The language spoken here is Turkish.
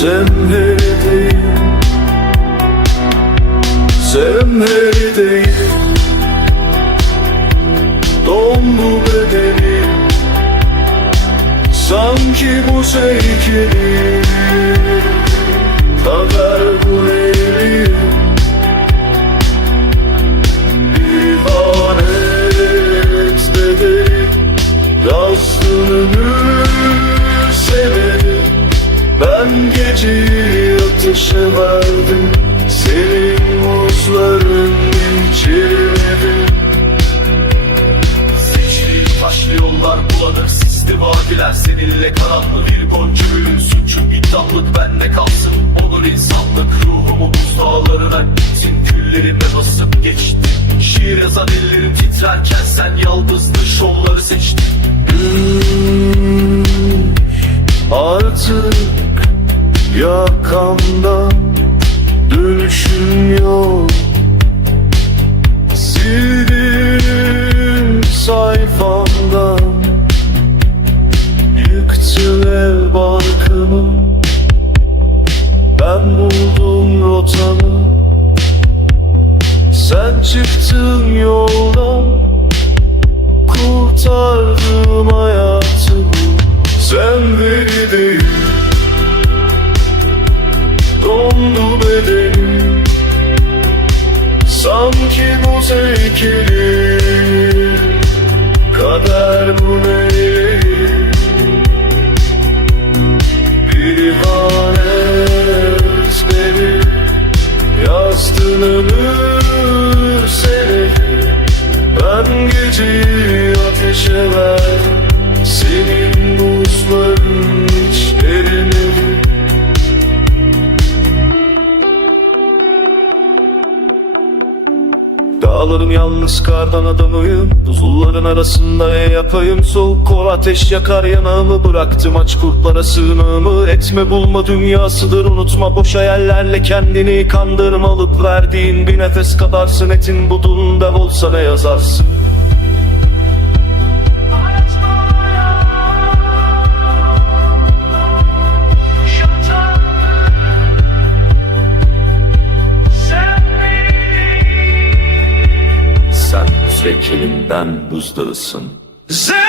Sen neredeydin? Sen neredeydin? Dondu bedenim Sanki bu sevgilim Ben geceyi ateşe verdim Senin muzların içirmedim Seçtiğim taşlı yollar bulanık Sisli vadiler seninle kanatlı Bir gonca gülün suçu iddialık bende kalsın Olur insanlık ruhumu buz dağlarına Gittin küllerime basıp geçti Şiir yazan ellerim titrerken Sen yaldızlı şovları seçtin. Artık yakamda dönüşüm yok. Sildim sayfamdan Yıktın ev barkımı. Ben buldum rotamı. Sen çıktın yoldan. Kurtardım hayatımı zevkili Kader bu neyim Bir ihanet beni Yazdın ömür Ben geceyi Dağların yalnız kardan adamıyım Buzulların arasında e yapayım. Soğuk kor ateş yakar yanağımı Bıraktım. Aç kurtlara sığınağımı. Etme bulma dünyasıdır. Unutma Boş hayallerle kendini. Kandırma Alıp verdiğin bir nefes kadarsın. Etin budunda olsa ne yazarsın Sen sevgilimden buzdağısın Sen